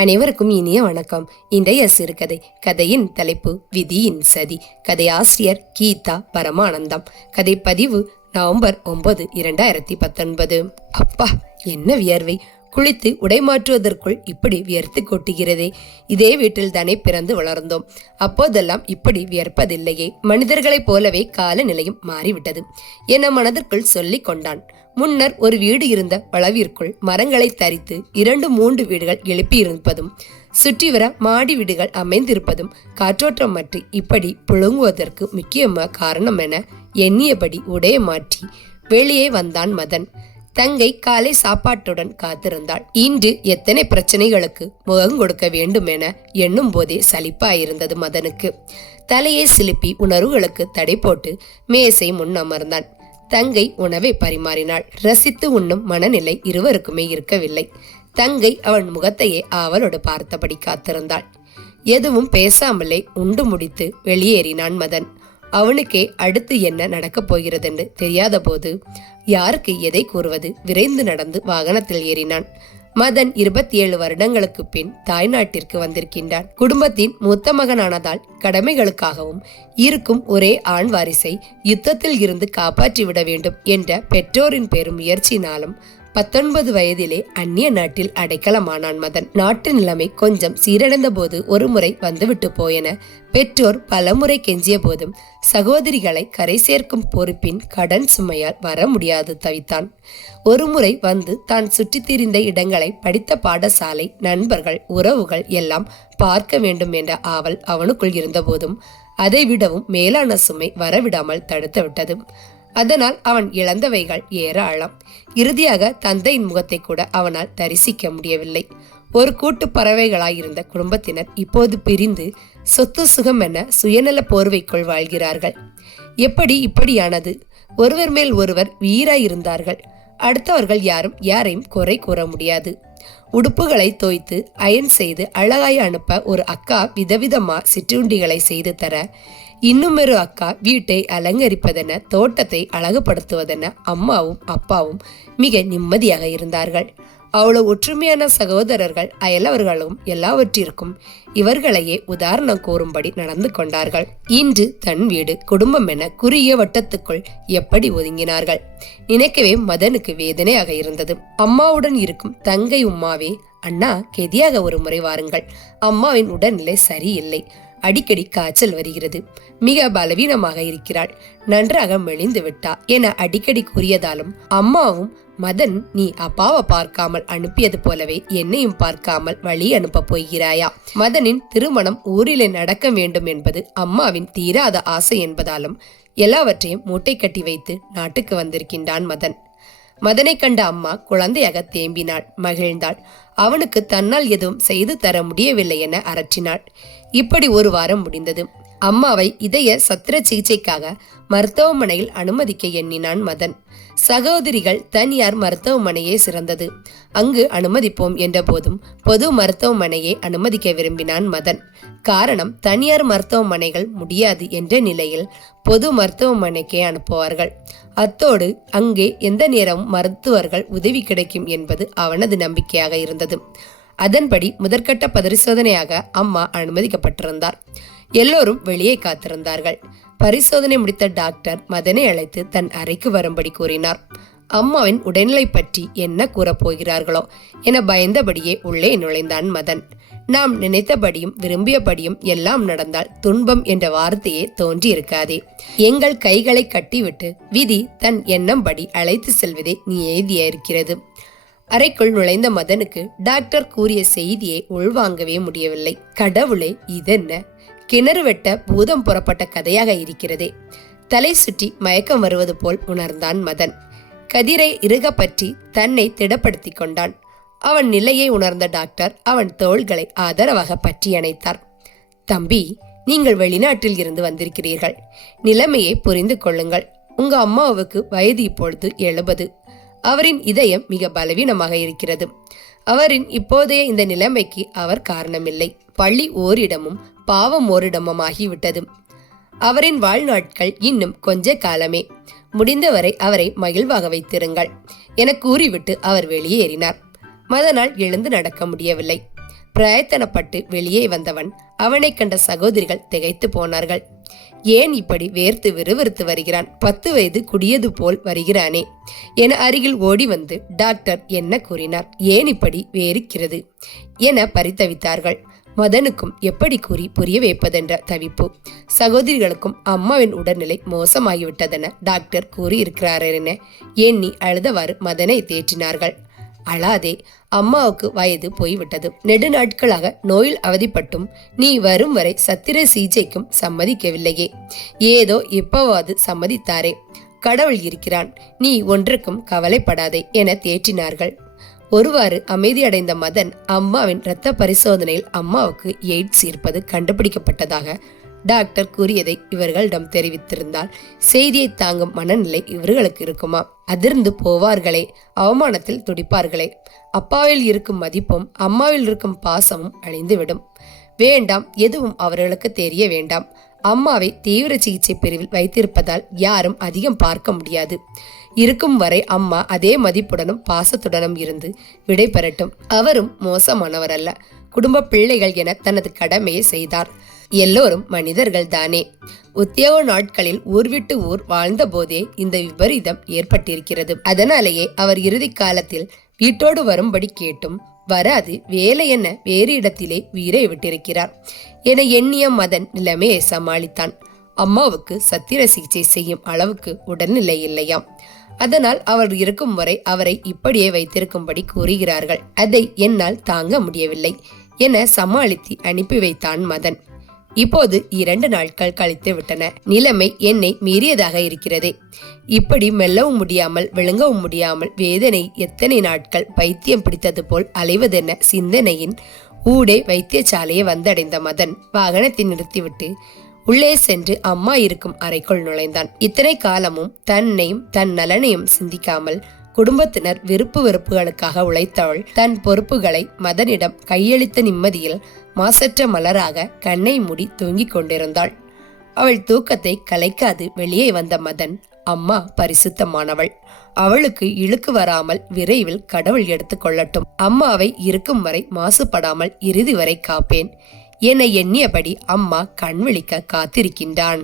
அனைவருக்கும் இனிய வணக்கம். இன்றைய சிறுகதை கதையின் தலைப்பு விதியின் சதி. கதையாசிரியர் கீதா பரமானந்தம். கதை பதிவு நவம்பர் ஒன்பது இரண்டாயிரத்தி பத்தொன்பது. அப்பா என்ன வியர்வை. குளித்து உடை மாற்றுவதற்குள் இப்படி வியர்த்து கொட்டுகிறதே. இதே வீட்டில் தானே பிறந்து வளர்ந்தோம். அப்போதெல்லாம் இப்படி வியர்ப்பதில்லையே. மனிதர்களைப் போலவே காலநிலையும் மாறிவிட்டது என மனதிற்குள் சொல்லிக் கொண்டான். முன்னர் ஒரு வீடு இருந்த வளவிற்குள் மரங்களை தரித்து இரண்டு மூன்று வீடுகள் எழுப்பியிருப்பதும் சுற்றி வர மாடி வீடுகள் அமைந்திருப்பதும் காற்றோட்டம் காற்றோட்டமற்று இப்படி புழுங்குவதற்கு முக்கியமாக காரணம் என எண்ணியபடி உடைய மாற்றி வெளியே வந்தான் மதன். தங்கை காலை சாப்பாட்டுடன் காத்திருந்தாள். இன்று எத்தனை பிரச்சனைகளுக்கு முகம் கொடுக்க வேண்டும் என எண்ணும் போதே சலிப்பாயிருந்தது மதனுக்கு. தலையை சிலுப்பி உணர்வுகளுக்கு தடை போட்டு மேசை முன் அமர்ந்தான் தங்கை உணவை பரிமாறினாள். ரசித்து உண்ணும் மனநிலை இருவருக்குமே இருக்கவில்லை. தங்கை அவன் முகத்தையே ஆவலோடு பார்த்தபடி காத்திருந்தாள். எதுவும் பேசாமலே உண்டு முடித்து வெளியேறினான் மதன். அவனுக்கே அடுத்து என்ன நடக்கப் போகிறதென்று தெரியாத போது யாருக்கு எதை கூறுவது? விரைந்து நடந்து வாகனத்தில் ஏறினான். மதன் இருபத்தி ஏழு வருடங்களுக்கு பின் தாய்நாட்டிற்கு வந்திருக்கின்றான். குடும்பத்தின் மூத்த மகனானதால் கடமைகளுக்காகவும் இருக்கும் ஒரே ஆண் வாரிசை யுத்தத்தில் இருந்து காப்பாற்றிவிட வேண்டும் என்ற பெற்றோரின் பெரும் முயற்சியினாலும் பத்தொன்பது வயதிலே அந்நிய நாட்டில் அடைக்கலமானான் மதன். நாட்டு நிலைமை கொஞ்சம் சீரடைந்த போது ஒரு முறை வந்துவிட்டு போயென. பெற்றோர் பலமுறை கெஞ்சிய போதும் சகோதரிகளை கரை சேர்க்கும் பொறுப்பின் கடன் சுமையால் வர முடியாது தவித்தான். ஒருமுறை வந்து தான் சுற்றித் திரிந்த இடங்களை படித்த பாடசாலை நண்பர்கள் உறவுகள் எல்லாம் பார்க்க வேண்டும் என்ற ஆவல் அவனுக்குள் இருந்தபோதும் அதை விடவும் மேலான சுமை வரவிடாமல் தடுத்துவிட்டது அதனால் அவன் இழந்தவைகள் ஏராளம். இறுதியாக தந்தையின் முகத்தை கூட அவனால் தரிசிக்க முடியவில்லை. ஒரு கூட்டு பறவைகளாயிருந்த குடும்பத்தினர் இப்போது பிரிந்து சொத்து சுகம் என சுயநல போர்வைக்குள் வாழ்கிறார்கள். எப்படி இப்படியானது? ஒருவர் மேல் ஒருவர் வீராயிருந்தார்கள். அடுத்தவர்கள் யாரும் யாரையும் குறை கூற முடியாது. உடுப்புகளை தோய்த்து அயன் செய்து அழகாய் அனுப்ப ஒரு அக்கா விதவிதமா சிற்றுண்டிகளை செய்து தர இன்னுமொரு அக்கா வீட்டை அலங்கரிப்பதென தோட்டத்தை அழகுபடுத்துவதென அம்மாவும் அப்பாவும் மிக நிம்மதியாக இருந்தார்கள். அவ்வளவு ஒற்றுமையான சகோதரர்கள் அயலவர்களும் எல்லாவற்றிற்கும் இவர்களையே உதாரணம் கூறும்படி நடந்து கொண்டார்கள். இன்று தன் வீடு குடும்பம் என குறுகிய வட்டத்துக்குள் எப்படி ஒதுங்கினார்கள்? நினைக்கவே மதனுக்கு வேதனையாக இருந்தது. அம்மாவுடன் இருக்கும் தங்கை உம்மாவே அண்ணா கெதியாக ஒரு முறை வாருங்கள். அம்மாவின் உடல்நிலை சரியில்லை. அடிக்கடி காய்ச்சல் வருகிறது. மிக பலவீனமாக இருக்கிறாள். நன்றாக மெலிந்து விட்டா என அடிக்கடி கூறியதாலும் அம்மாவும் மதன் நீ அப்பாவை பார்க்காமல் அனுப்பியது போலவே என்னையும் பார்க்காமல் வழி அனுப்ப போகிறாயா? மதனின் திருமணம் ஊரிலே நடக்க வேண்டும் என்பது அம்மாவின் தீராத ஆசை என்பதாலும் எல்லாவற்றையும் மூட்டை கட்டி வைத்து நாட்டுக்கு வந்திருக்கின்றான் மதன். மதனை கண்ட அம்மா குழந்தையாக தேம்பினாள். மகிழ்ந்தாள். அவனுக்கு தன்னால் எதுவும் செய்து தர முடியவில்லை என அரற்றினாள். இப்படி ஒரு வாரம் முடிந்தது. அம்மாவை இதய சத்திர சிகிச்சைக்காக மருத்துவமனையில் அனுமதிக்க எண்ணினான் மதன். சகோதரிகள் தனியார் மருத்துவமனையே சிறந்தது அங்கு அனுமதிப்போம் என்ற போதும் பொது மருத்துவமனையை அனுமதிக்க விரும்பினான் மதன். காரணம் தனியார் மருத்துவமனைகள் முடியாது என்ற நிலையில் பொது மருத்துவமனைக்கே அனுப்புவார்கள். அத்தோடு அங்கே எந்த நேரமும் மருத்துவர்கள் உதவி கிடைக்கும் என்பது அவனது நம்பிக்கையாக இருந்தது. அதன்படி முதற்கட்ட பரிசோதனையாக அம்மா அனுமதிக்கப்பட்டிருந்தார். எல்லோரும் வெளியே காத்திருந்தார்கள். பரிசோதனை முடித்த டாக்டர் மதனை அழைத்து தன் அறைக்கு வரும்படி கூறினார். அம்மாவின் உடல்நிலை பற்றி என்ன கூறப்போகிறார்களோ என பயந்தபடியே உள்ளே நுழைந்தான் மதன். நாம் நினைத்தபடியும் விரும்பியபடியும் எல்லாம் நடந்தால் துன்பம் என்ற வார்த்தையே தோன்றியிருக்காதே. எங்கள் கைகளை கட்டிவிட்டு விதி தன் எண்ணம்படி அழைத்து செல்வதே நீ எழுதிய இருக்கிறது அறைக்குள் நுழைந்த மதனுக்கு டாக்டர் கூறிய செய்தியை உள்வாங்கவே முடியவில்லை. கடவுளே இதென்ன? கிணறு வெட்ட பூதம் புறப்பட்ட கதையாக இருக்கிறதே. தலை சுற்றி மயக்கம் வருவது போல் உணர்ந்தான் மதன். கதிரை இறுக பற்றி தன்னை திடப்படுத்திக் கொண்டான். அவன் நிலையை உணர்ந்த டாக்டர் அவன் தோள்களை ஆதரவாக பற்றி அணைத்தார். தம்பி நீங்கள் வெளிநாட்டில் இருந்து வந்திருக்கிறீர்கள். நிலைமையை புரிந்து கொள்ளுங்கள். உங்க அம்மாவுக்கு வயது இப்பொழுது எழுபது. அவரின் இதயம் மிக பலவீனமாக இருக்கிறது. அவரின் இப்போதைய இந்த நிலைமைக்கு அவர் காரணமில்லை. பள்ளி ஓரிடமும் பாவம் ஓரிடமும் ஆகிவிட்டது அவரின் வாழ்நாட்கள் இன்னும் கொஞ்ச காலமே. முடிந்தவரை அவரை மகிழ்வாக வைத்திருங்கள் என கூறிவிட்டு அவர் வெளியேறினார். மதனால் எழுந்து நடக்க முடியவில்லை. பிரயத்தனப்பட்டு வெளியே வந்தவன் அவனைக் கண்ட சகோதரிகள் திகைத்து போனார்கள். ஏன் இப்படி வேர்த்து விறுவிறுத்து வருகிறான்? பத்து வயது குடியது போல் வருகிறானே. என அருகில் ஓடி வந்து டாக்டர் என்ன கூறினார்? ஏன் இப்படி வேறுக்கிறது? என பரித்தவித்தார்கள். மதனுக்கும் எப்படி கூறி புரிய வைப்பதென்ற தவிப்பு. சகோதரிகளுக்கும் அம்மாவின் உடல்நிலை மோசமாகிவிட்டதென டாக்டர் கூறியிருக்கிறார் என எண்ணி அழுதவாறு மதனை தேற்றினார்கள். அழாதே அம்மாவுக்கு வயது போய்விட்டது. நெடு நாட்களாக நோயில் அவதிப்பட்டும் நீ வரும் வரை சத்திர சிகிச்சைக்கும் சம்மதிக்கவில்லையே. ஏதோ இப்பவாது சம்மதித்தாரே. கடவுள் இருக்கிறான் நீ ஒன்றுக்கும் கவலைப்படாதே என தேற்றினார்கள். ஒருவாறு அமைதியடைந்த மதன் அம்மாவின் இரத்த பரிசோதனையில் அம்மாவுக்கு எய்ட்ஸ் இருப்பது கண்டுபிடிக்கப்பட்டதாக டாக்டர் கூறியதை இவர்களிடம் தெரிவித்திருந்தால் செய்தியை தாங்கும் மனநிலை இவர்களுக்கு இருக்குமா? அதிர்ந்து போவார்களே அவமானத்தில் துடிப்பார்களே. அப்பாவில் இருக்கும் மதிப்பும் அம்மாவில் இருக்கும் பாசமும் அழிந்துவிடும். வேண்டாம் எதுவும் அவர்களுக்கு தெரிய வேண்டாம். அம்மாவை தீவிர சிகிச்சை பிரிவில் வைத்திருப்பதால் யாரும் அதிகம் பார்க்க முடியாது. இருக்கும் வரை அம்மா அதே மதிப்புடனும் பாசத்துடனும் இருந்து விடை பெறட்டும் அவரும் மோசமானவர் அல்ல குடும்ப பிள்ளைகள் என தனது கடமையை செய்தார். எல்லோரும் மனிதர்கள் தானே உத்தியோக நாட்களில் ஊர் விட்டு ஊர் வாழ்ந்த போதே இந்த விபரீதம் ஏற்பட்டிருக்கிறது. அதனாலேயே அவர் இறுதி காலத்தில் வீட்டோடு வரும்படி கேட்டும் வராது வேலை என்ன? வேறு இடத்திலே உயிரை விட்டிருக்கிறார் என எண்ணிய மதன் நிலைமையை சமாளித்தான். அம்மாவுக்கு சத்திர சிகிச்சை செய்யும் அளவுக்கு உடல்நிலை இல்லையாம். அதனால் அவர் இருக்கும் வரை அவரை இப்படியே வைத்திருக்கும்படி கூறுகிறார்கள். அதை என்னால் தாங்க முடியவில்லை என சமாளித்து அனுப்பி வைத்தான் மதன். இப்போது இரண்டு நாட்கள் கழித்து விட்டன. நிலைமை என்னை மீறியதாக இருக்கிறதே. இப்படி மெல்லவும் முடியாமல் விழுங்கவும் முடியாமல் வேதனை எத்தனை நாட்கள் பைத்தியம் பிடித்தது போல் அலைவதென சிந்தனையின் ஊடே வைத்தியசாலையை வந்தடைந்த மதன் வாகனத்தை நிறுத்திவிட்டு உள்ளே சென்று அம்மா இருக்கும் அறைக்குள் நுழைந்தான். இத்தனை காலமும் தன்னையும் தன் நலனையும் சிந்திக்காமல் குடும்பத்தினர் விருப்பு வெறுப்புகளுக்காக உழைத்தவள் தன் பொறுப்புகளை மதனிடம் கையளித்த நிம்மதியில் மாசற்ற மலராக கண்ணை மூடி தூங்கிக் கொண்டிருந்தாள். அவள் தூக்கத்தை கலைக்காது வெளியே வந்த மதன் அம்மா பரிசுத்தமானவள். அவளுக்கு இழுக்கு வராமல் விரைவில் கடவுள் எடுத்துக்கொள்ளட்டும் அம்மாவை இருக்கும் வரை மாசுபடாமல் இறுதி வரை காப்பேன். என எண்ணியபடி அம்மா கண்விழிக்க காத்திருக்கின்றான்.